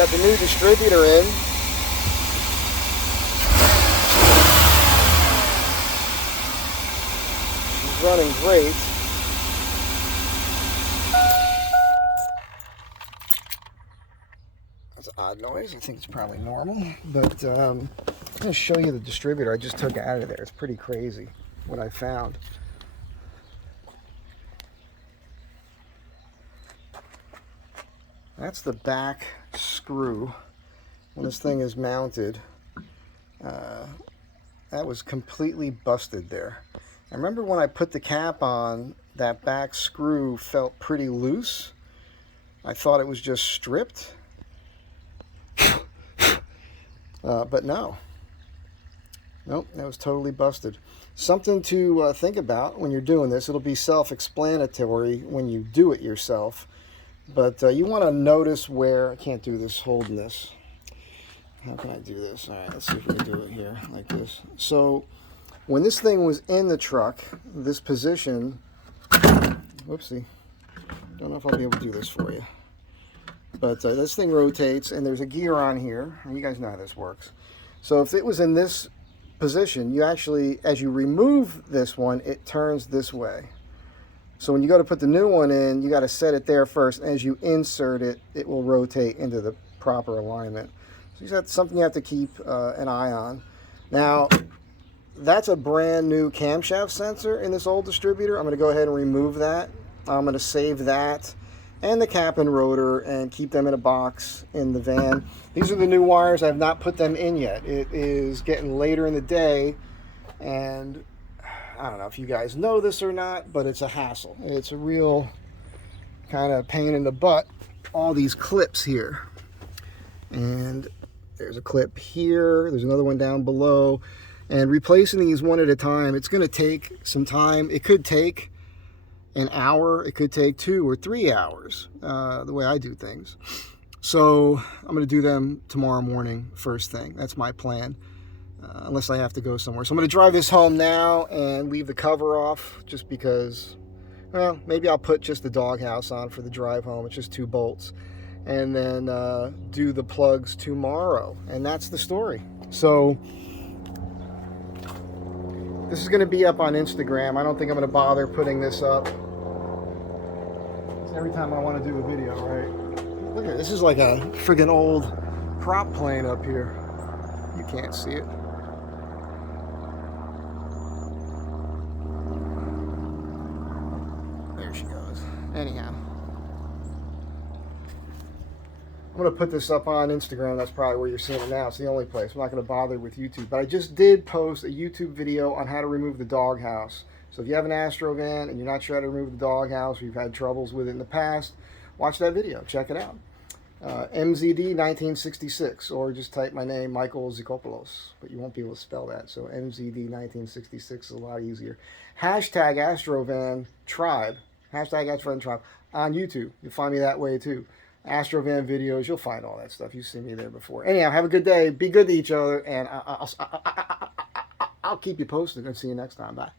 got the new distributor in. She's running great. That's an odd noise. I think it's probably normal. But I'm going to show you the distributor I just took out of there. It's pretty crazy what I found. That's the back screw when this thing is mounted. That was completely busted there. I remember when I put the cap on, that back screw felt pretty loose. I thought it was just stripped. But no. Nope, that was totally busted. Something to think about when you're doing this. It'll be self-explanatory when you do it yourself. But you want to notice where, I can't do this holding this. How can I do this? All right, let's see if we can do it here like this. So when this thing was in the truck, this position, whoopsie, don't know if I'll be able to do this for you. But this thing rotates and there's a gear on here. And you guys know how this works. So if it was in this position, you actually, as you remove this one, it turns this way. So when you go to put the new one in, you got to set it there first. As you insert it, it will rotate into the proper alignment. So that's something you have to keep an eye on. Now, that's a brand new camshaft sensor in this old distributor. I'm going to go ahead and remove that. I'm going to save that and the cap and rotor and keep them in a box in the van. These are the new wires. I have not put them in yet. It is getting later in the day, and I don't know if you guys know this or not, but it's a hassle. It's a real kind of pain in the butt. All these clips here. And there's a clip here. There's another one down below. And replacing these one at a time, it's going to take some time. It could take an hour. It could take 2 or 3 hours, the way I do things. So I'm going to do them tomorrow morning, first thing. That's my plan. Unless I have to go somewhere. So I'm going to drive this home now and leave the cover off just because, well, maybe I'll put just the doghouse on for the drive home. It's just 2 bolts. And then do the plugs tomorrow. And that's the story. So this is going to be up on Instagram. I don't think I'm going to bother putting this up. It's every time I want to do a video, right? Look at this. This is like a friggin' old prop plane up here. You can't see it. There she goes. Anyhow, I'm going to put this up on Instagram. That's probably where you're seeing it now. It's the only place. I'm not going to bother with YouTube. But I just did post a YouTube video on how to remove the doghouse. So if you have an Astro van and you're not sure how to remove the doghouse, or you've had troubles with it in the past, watch that video. Check it out. MZD 1966, or just type my name, Michael Zikopoulos, but you won't be able to spell that. So MZD 1966 is a lot easier. Hashtag Astrovan Tribe. Hashtag Astrovan Tribe on YouTube. You'll find me that way too. Astrovan videos, you'll find all that stuff. You've seen me there before. Anyhow, have a good day. Be good to each other, and I'll keep you posted and see you next time. Bye.